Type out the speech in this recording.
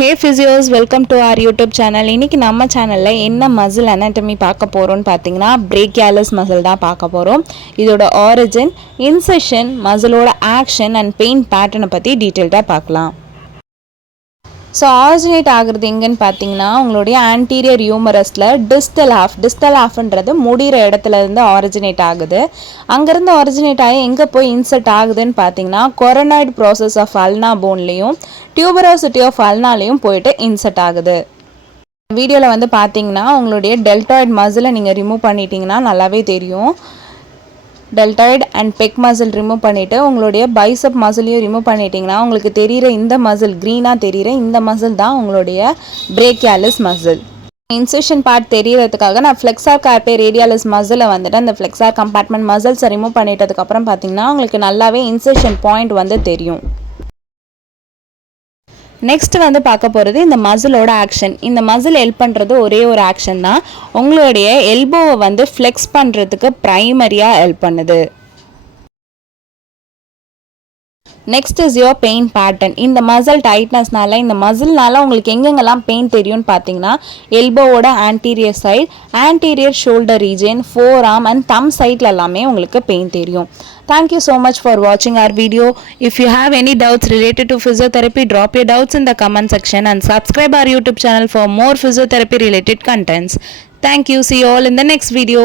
Hey physios, welcome to our YouTube channel. இன்னைக்கு நம்ம சேனல்ல என்ன மசில் anatomy பார்க்க போறோம்னு பாத்தீங்கன்னா brachialis muscle தான் பார்க்க போறோம். இதோட origin, insertion, muscle-ஓட action and pain pattern பத்தி டீடைலா பார்க்கலாம். ஸோ ஆரிஜினேட் ஆகுறது எங்கன்னு பார்த்தீங்கன்னா உங்களுடைய ஆன்டீரியர் ஹியூமரஸில் டிஸ்டல் ஹாஃப்ன்றது முடிகிற இடத்துல இருந்து ஆரிஜினேட் ஆகுது. அங்கேருந்து ஆரிஜினேட் ஆகி எங்கே போய் இன்சர்ட் ஆகுதுன்னு பார்த்தீங்கன்னா கொரோனாய்டு ப்ராசஸ் ஆஃப் அல்னா போன்லேயும் டியூபரோசிட்டி ஆஃப் அல்னாலையும் போயிட்டு இன்சர்ட் ஆகுது. வீடியோவில் வந்து பார்த்தீங்கன்னா உங்களுடைய டெல்டாய்டு மசிலை நீங்கள் ரிமூவ் பண்ணிட்டீங்கன்னா நல்லாவே தெரியும். Deltoid and pec muscle remove பண்ணிவிட்டு உங்களுடைய பைசப் மசிலையும் ரிமூவ் பண்ணிட்டீங்கன்னா உங்களுக்கு தெரிகிற இந்த மசில் க்ரீனாக தெரிகிற இந்த மசில் தான் உங்களுடைய brachialis மசில். இன்செஷன் பார்ட் தெரியறதுக்காக நான் ஃப்ளெக்ஸார் கார்பே ரேடியாலிஸ் மசிலை வந்துட்டு அந்த ஃப்ளெக்ஸார் கம்பார்ட்மெண்ட் மசில்ஸை ரிமூவ் பண்ணிட்டதுக்கப்புறம் பார்த்தீங்கன்னா உங்களுக்கு நல்லாவே இன்செஷன் பாயிண்ட் வந்து தெரியும். நெக்ஸ்ட் வந்து பார்க்க போகிறது இந்த மசிலோட ஆக்ஷன். இந்த மசில் ஹெல்ப் பண்ணுறது ஒரே ஒரு ஆக்ஷன் தான். உங்களுடைய எல்போவை வந்து ஃப்ளெக்ஸ் பண்ணுறதுக்கு ப்ரைமரியாக ஹெல்ப் பண்ணுது. Next is your pain pattern. இந்த மசில் டைட்னஸ்னால இந்த மசில்னால உங்களுக்கு எங்கெங்கெல்லாம் பெயின் தெரியும்னு பார்த்தீங்கன்னா எல்போவோட anterior side, anterior shoulder region, forearm and thumb சைட்ல எல்லாமே உங்களுக்கு பெயின் தெரியும். Thank you so much for watching our video. If you have any doubts related to physiotherapy, drop your doubts in the comment section and subscribe our YouTube channel for more physiotherapy related contents. Thank you. See you all in the next video.